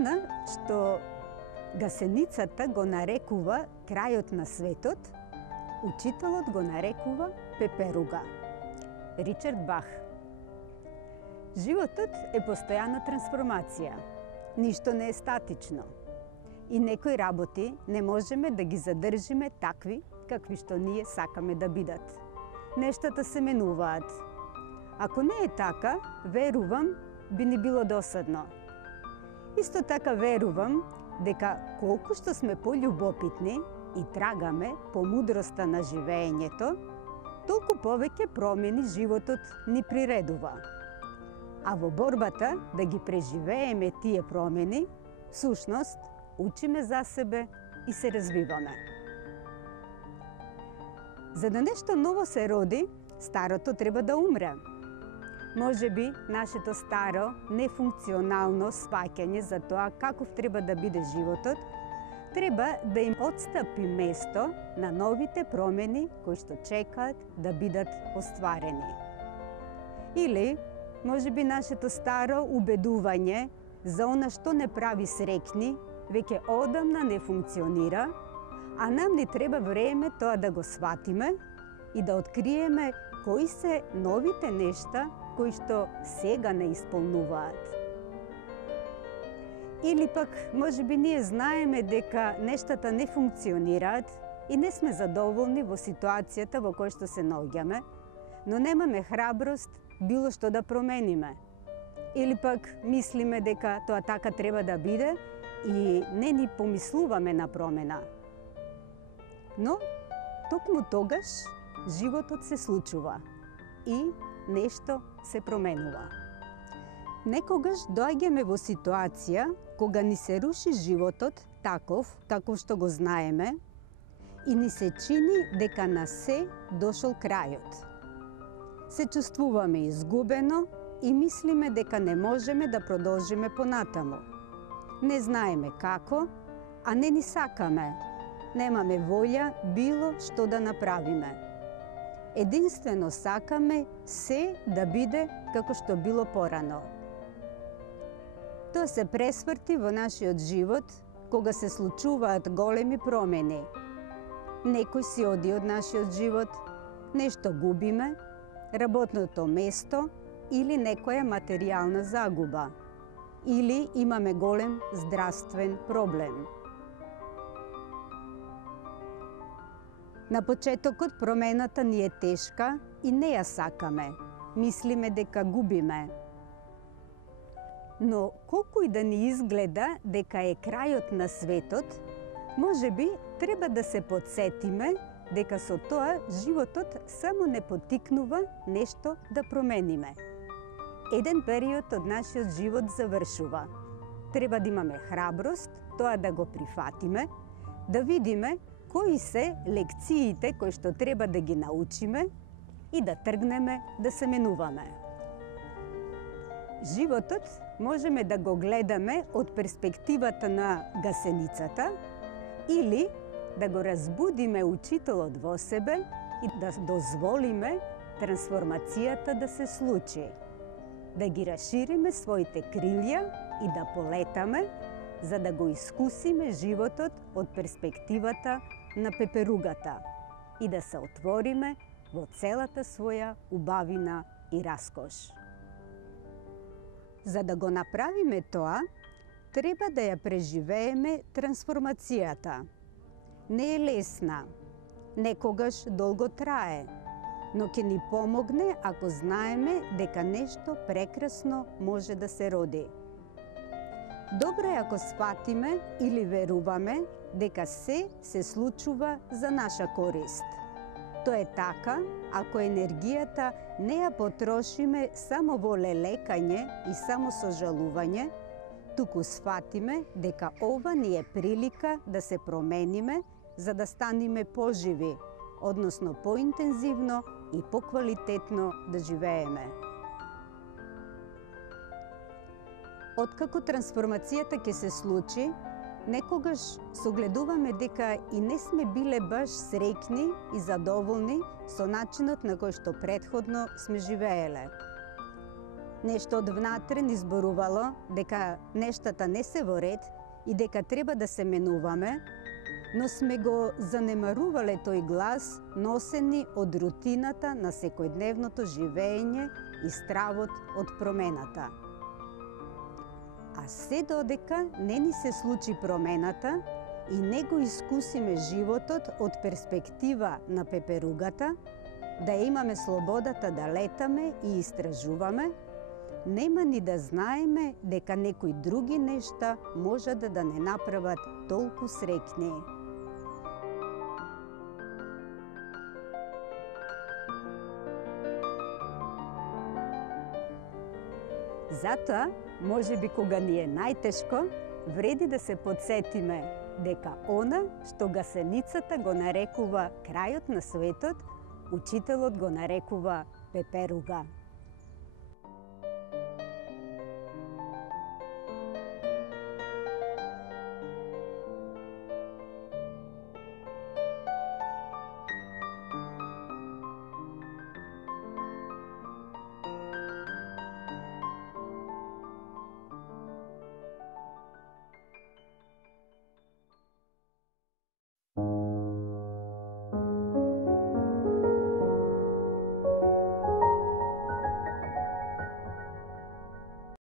она што гасеницата го нарекува крајот на светот, учителот го нарекува пеперуга. Ричард Бах. Животот е постојана трансформација. Ништо не е статично. И некои работи не можеме да ги задржиме такви какви што ние сакаме да бидат. Нештата се менуваат. Ако не е така, верувам, би ни било досадно. Исто така верувам дека колку што сме пољубопитни и трагаме по мудроста на живеењето, толку повеќе промени животот ни приредува. А во борбата да ги преживееме тие промени, всушност, учиме за себе и се развиваме. За да нешто ново се роди, старото треба да умре. Може би, нашето старо, нефункционално сваќање за тоа каков треба да биде животот, треба да им отстапи место на новите промени кои што чекаат да бидат остварени. Или, може би нашето старо убедување за она што не прави среќни, веќе одамна не функционира, а нам ни треба време тоа да го сватиме и да откриеме кои се новите нешта кои што сега не исполнуваат. Или пак, може би ние знаеме дека нештата не функционираат и не сме задоволни во ситуацијата во која што се наоѓаме, но немаме храброст било што да промениме. Или пак мислиме дека тоа така треба да биде и не ни помислуваме на промена. Но, токму тогаш, животот се случува и нешто се променува. Некогаш доаѓаме во ситуација кога ни се руши животот таков како што го знаеме и ни се чини дека на се дошол крајот. Се чувствуваме изгубено и мислиме дека не можеме да продолжиме понатаму. Не знаеме како, а не ни сакаме. Немаме волја било што да направиме. Единствено сакаме се да биде како што било порано. Тоа се пресврти во нашиот живот кога се случуваат големи промени. Некој си оди од нашиот живот, нешто губиме, работното место или некоја материјална загуба. Или имаме голем здравствен проблем. На почетокот промената ни е тешка и не ја сакаме. Мислиме дека губиме. Но колку и да ни изгледа дека е крајот на светот, може би треба да се потсетиме дека со тоа животот само не потикнува нешто да промениме. Еден период од нашиот живот завршува. Треба да имаме храброст тоа да го прифатиме, да видиме кои се лекциите кои што треба да ги научиме и да тргнеме да се менуваме. Животот можеме да го гледаме од перспективата на гасеницата или да го разбудиме учителот во себе и да дозволиме трансформацијата да се случи. Да ги расшириме своите крилја и да полетаме, за да го искусиме животот од перспективата на пеперугата и да се отвориме во целата своја убавина и раскош. За да го направиме тоа, треба да ја преживееме трансформацијата. Не е лесна, некогаш долго трае, но ќе ни помогне ако знаеме дека нешто прекрасно може да се роди. Добро е ако сватиме или веруваме дека се случува за наша корист. Тоа е така ако енергијата не ја потрошиме само во лелекање и само сожалување, туку сватиме дека ова ни е прилика да се промениме за да станеме поживи, односно поинтензивно и поквалитетно да живееме. Откако трансформацијата ќе се случи, некогаш согледуваме дека и не сме биле баш среќни и задоволни со начинот на кој што претходно сме живееле. Нешто од внатре ни зборувало дека нештата не се во ред и дека треба да се менуваме, но сме го занемарувале тој глас, носени од рутината на секојдневното живење и стравот од промената. А се додека не ни се случи промената и не го искусиме животот од перспектива на пеперугата, да имаме слободата да летаме и истражуваме, нема ни да знаеме дека некои други нешта можат да не направат толку среќни. Затоа, можеби кога ни е најтешко, вреди да се потсетиме дека она што гасеницата го нарекува крајот на светот, учителот го нарекува пеперуга.